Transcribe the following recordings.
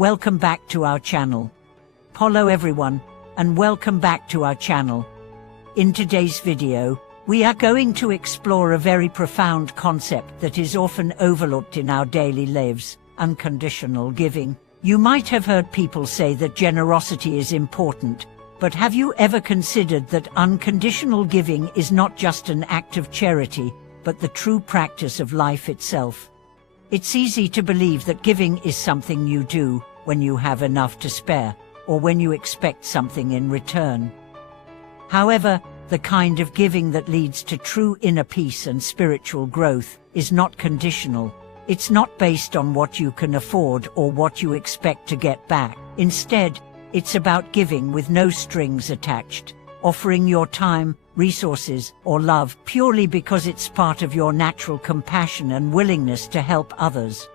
Welcome back to our channel. Hello everyone, and welcome back to our channel. In today's video, we are going to explore a very profound concept that is often overlooked in our daily lives: unconditional giving. You might have heard people say that generosity is important, but have you ever considered that unconditional giving is not just an act of charity, but the true practice of life itself? It's easy to believe that giving is something you do when you have enough to spare, or when you expect something in return. However, the kind of giving that leads to true inner peace and spiritual growth is not conditional. It's not based on what you can afford or what you expect to get back. Instead, it's about giving with no strings attached, offering your time, resources, or love purely because it's part of your natural compassion and willingness to help others.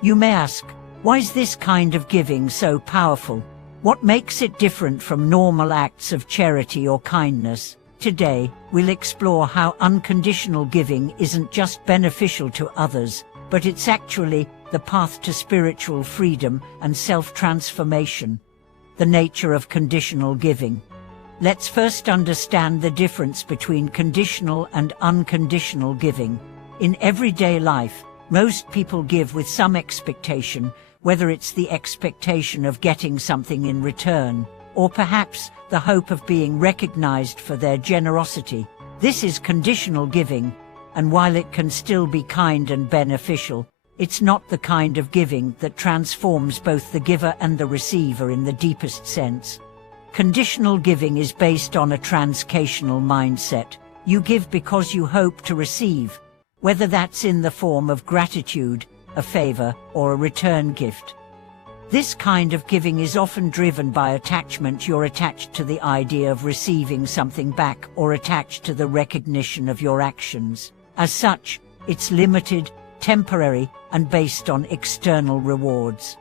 You may ask, why is this kind of giving so powerful? What makes it different from normal acts of charity or kindness? Today, we'll explore how unconditional giving isn't just beneficial to others, but it's actually the path to spiritual freedom and self-transformation. The nature of conditional giving. Let's first understand the difference between conditional and unconditional giving. In everyday life, most people give with some expectation, whether it's the expectation of getting something in return, or perhaps the hope of being recognized for their generosity. This is conditional giving, and while it can still be kind and beneficial, it's not the kind of giving that transforms both the giver and the receiver in the deepest sense. Conditional giving is based on a transactional mindset. You give because you hope to receive, whether that's in the form of gratitude, a favor, or a return gift. This kind of giving is often driven by attachment. You're attached to the idea of receiving something back, or attached to the recognition of your actions. As such, it's limited, temporary, and based on external rewards.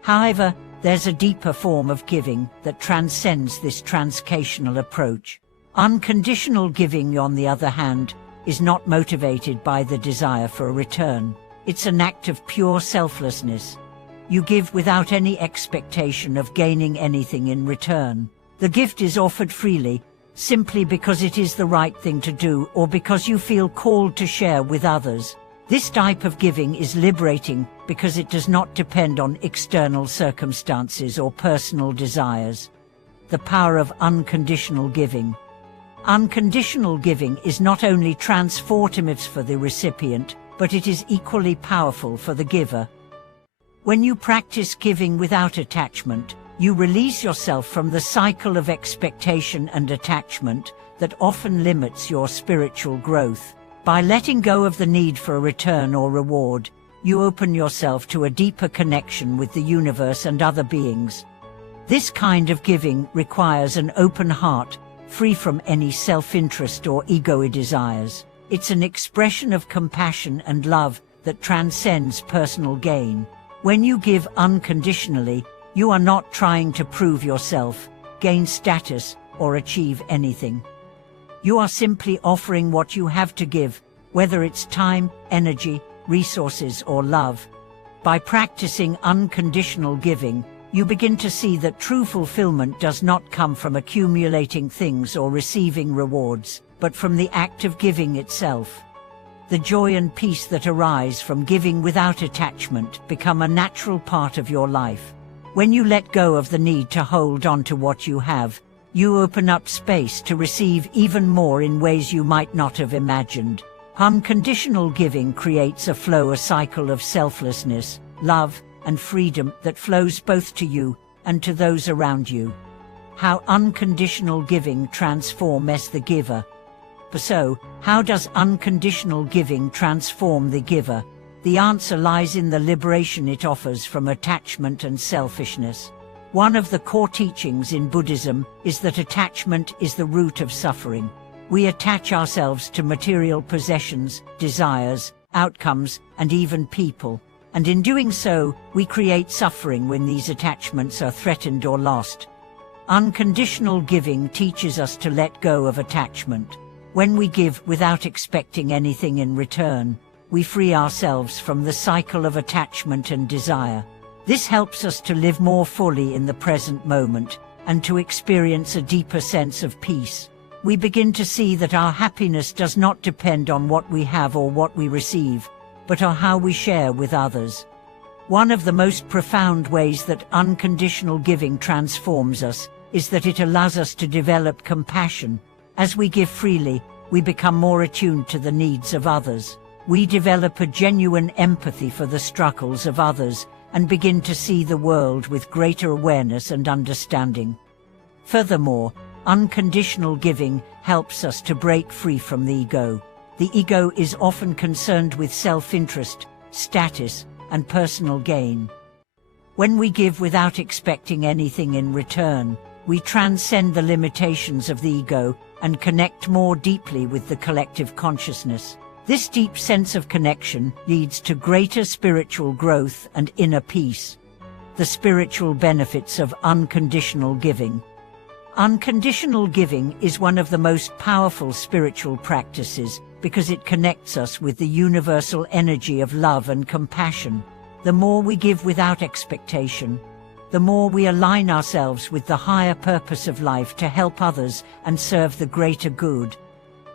However, there's a deeper form of giving that transcends this transactional approach. Unconditional giving, on the other hand, is not motivated by the desire for a return. It's an act of pure selflessness. You give without any expectation of gaining anything in return. The gift is offered freely, simply because it is the right thing to do, or because you feel called to share with others. This type of giving is liberating because it does not depend on external circumstances or personal desires. The power of unconditional giving. Unconditional giving is not only transformative for the recipient, but it is equally powerful for the giver. When you practice giving without attachment, you release yourself from the cycle of expectation and attachment that often limits your spiritual growth. By letting go of the need for a return or reward, you open yourself to a deeper connection with the universe and other beings. This kind of giving requires an open heart, free from any self-interest or egoic desires. It's an expression of compassion and love that transcends personal gain. When you give unconditionally, you are not trying to prove yourself, gain status, or achieve anything. You are simply offering what you have to give, whether it's time, energy, resources, or love. By practicing unconditional giving, you begin to see that true fulfillment does not come from accumulating things or receiving rewards, but from the act of giving itself. The joy and peace that arise from giving without attachment become a natural part of your life. When you let go of the need to hold on to what you have, you open up space to receive even more in ways you might not have imagined. Unconditional giving creates a cycle of selflessness, love, and freedom that flows both to you and to those around you. How unconditional giving transforms the giver. So, how does unconditional giving transform the giver? The answer lies in the liberation it offers from attachment and selfishness. One of the core teachings in Buddhism is that attachment is the root of suffering. We attach ourselves to material possessions, desires, outcomes, and even people. And in doing so, we create suffering when these attachments are threatened or lost. Unconditional giving teaches us to let go of attachment. When we give without expecting anything in return, we free ourselves from the cycle of attachment and desire. This helps us to live more fully in the present moment and to experience a deeper sense of peace. We begin to see that our happiness does not depend on what we have or what we receive, but on how we share with others. One of the most profound ways that unconditional giving transforms us is that it allows us to develop compassion. As we give freely, we become more attuned to the needs of others. We develop a genuine empathy for the struggles of others and begin to see the world with greater awareness and understanding. Furthermore, unconditional giving helps us to break free from the ego. The ego is often concerned with self-interest, status, and personal gain. When we give without expecting anything in return, we transcend the limitations of the ego and connect more deeply with the collective consciousness. This deep sense of connection leads to greater spiritual growth and inner peace. The spiritual benefits of unconditional giving. Unconditional giving is one of the most powerful spiritual practices because it connects us with the universal energy of love and compassion. The more we give without expectation, the more we align ourselves with the higher purpose of life to help others and serve the greater good.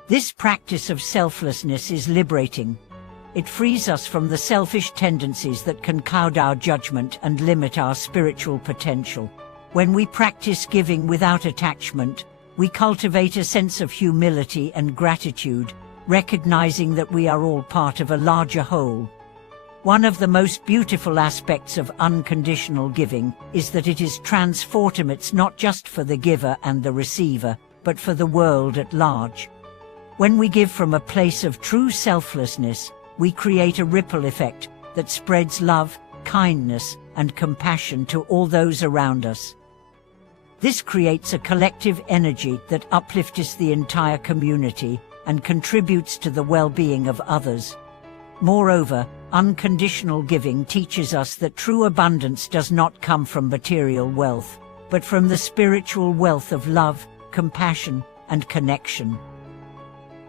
This practice of selflessness is liberating. It frees us from the selfish tendencies that can cloud our judgment and limit our spiritual potential. When we practice giving without attachment, we cultivate a sense of humility and gratitude, recognizing that we are all part of a larger whole. One of the most beautiful aspects of unconditional giving is that it is transformative not just for the giver and the receiver, but for the world at large. When we give from a place of true selflessness, we create a ripple effect that spreads love, kindness, and compassion to all those around us. This creates a collective energy that uplifts the entire community and contributes to the well-being of others. Moreover, unconditional giving teaches us that true abundance does not come from material wealth, but from the spiritual wealth of love, compassion, and connection.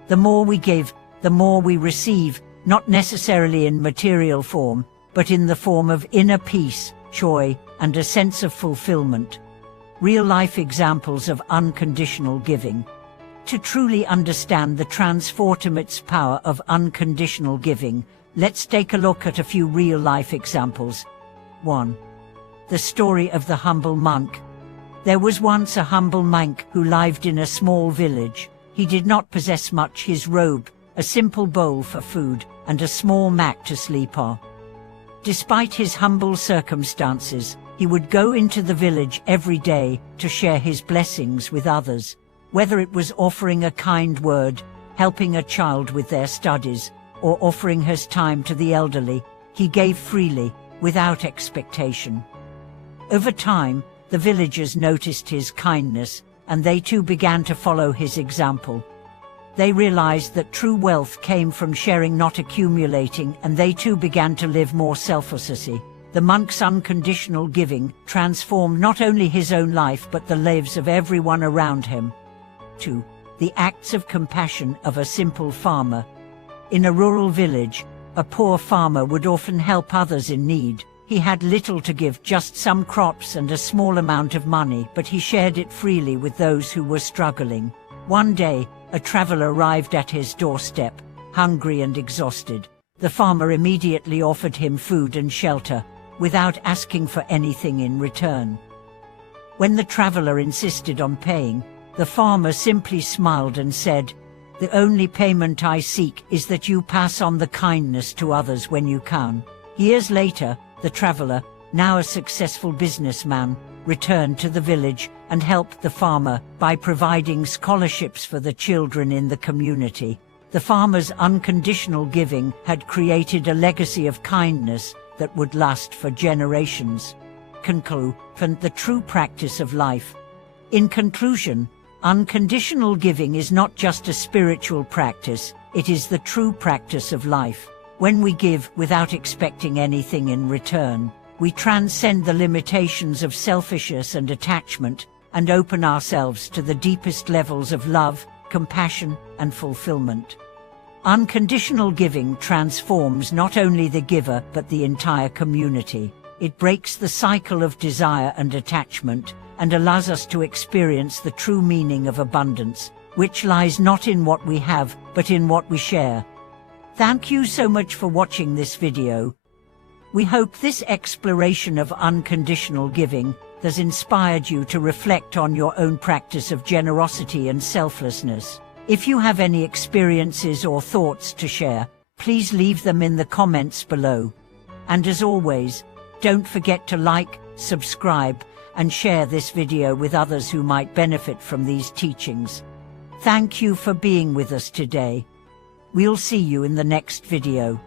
The more we give, the more we receive, not necessarily in material form, but in the form of inner peace, joy, and a sense of fulfillment. Real-life examples of unconditional giving. To truly understand the transformative power of unconditional giving, let's take a look at a few real-life examples. 1. The story of the humble monk. There was once a humble monk who lived in a small village. He did not possess much: his robe, a simple bowl for food, and a small mat to sleep on. Despite his humble circumstances, he would go into the village every day to share his blessings with others. Whether it was offering a kind word, helping a child with their studies, or offering his time to the elderly, he gave freely, without expectation. Over time, the villagers noticed his kindness, and they too began to follow his example. They realized that true wealth came from sharing, not accumulating, and they too began to live more selflessly. The monk's unconditional giving transformed not only his own life but the lives of everyone around him. 2. The acts of compassion of a simple farmer. In a rural village, a poor farmer would often help others in need. He had little to give, just some crops and a small amount of money, but he shared it freely with those who were struggling. One day, a traveler arrived at his doorstep, hungry and exhausted. The farmer immediately offered him food and shelter, without asking for anything in return. When the traveler insisted on paying, the farmer simply smiled and said, "The only payment I seek is that you pass on the kindness to others when you can." Years later, the traveler, now a successful businessman, returned to the village and helped the farmer by providing scholarships for the children in the community. The farmer's unconditional giving had created a legacy of kindness that would last for generations. Conclusion: the true practice of life. In conclusion, unconditional giving is not just a spiritual practice, it is the true practice of life. When we give without expecting anything in return, we transcend the limitations of selfishness and attachment, and open ourselves to the deepest levels of love, compassion, and fulfillment. Unconditional giving transforms not only the giver but the entire community. It breaks the cycle of desire and attachment, and allows us to experience the true meaning of abundance, which lies not in what we have, but in what we share. Thank you so much for watching this video. We hope this exploration of unconditional giving has inspired you to reflect on your own practice of generosity and selflessness. If you have any experiences or thoughts to share, please leave them in the comments below. And as always, don't forget to like, subscribe, and share this video with others who might benefit from these teachings. Thank you for being with us today. We'll see you in the next video.